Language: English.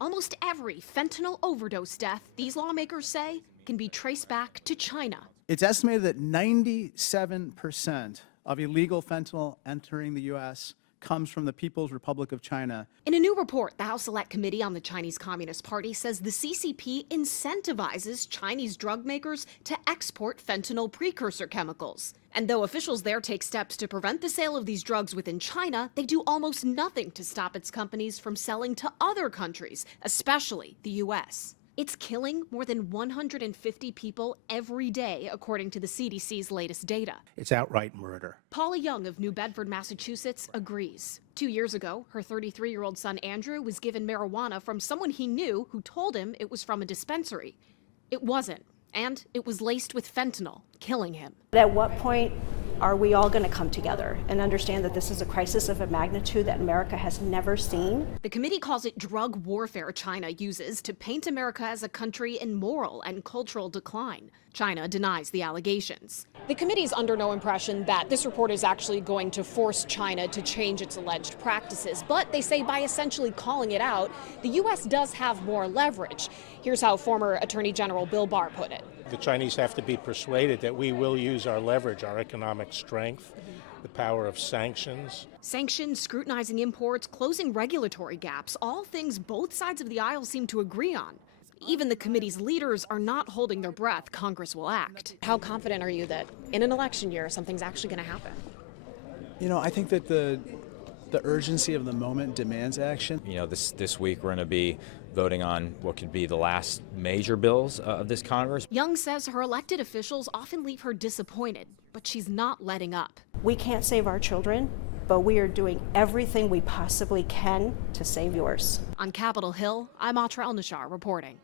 Almost every fentanyl overdose death, these lawmakers say, can be traced back to China. It's estimated that 97% of illegal fentanyl entering the U.S. comes from the People's Republic of China. In a new report, the House Select Committee on the Chinese Communist Party says the CCP incentivizes Chinese drug makers to export fentanyl precursor chemicals. And though officials there take steps to prevent the sale of these drugs within China, they do almost nothing to stop its companies from selling to other countries, especially the U.S. It's killing more than 150 people every day, according to the CDC's latest data. It's outright murder. Paula Young of New Bedford, Massachusetts, agrees. 2 years ago, her 33-year-old son Andrew was given marijuana from someone he knew who told him it was from a dispensary. It wasn't, and it was laced with fentanyl, killing him. At what point are we all going to come together and understand that this is a crisis of a magnitude that America has never seen? The committee calls it drug warfare China uses to paint America as a country in moral and cultural decline. China denies the allegations. The committee's under no impression that this report is actually going to force China to change its alleged practices, but they say by essentially calling it out, the U.S. does have more leverage. Here's how former Attorney General Bill Barr put it. The Chinese have to be persuaded that we will use our leverage, our economic strength, the power of sanctions. Sanctions, scrutinizing imports, closing regulatory gaps, all things both sides of the aisle seem to agree on. Even the committee's leaders are not holding their breath Congress will act. How confident are you that in an election year something's actually going to happen? You know, I think that the urgency of the moment demands action. You know, this week we're going to be voting on what could be the last major bills of this Congress. Young says her elected officials often leave her disappointed, but she's not letting up. We can't save our children, but we are doing everything we possibly can to save yours. On Capitol Hill, I'm Atra El-Nashar reporting.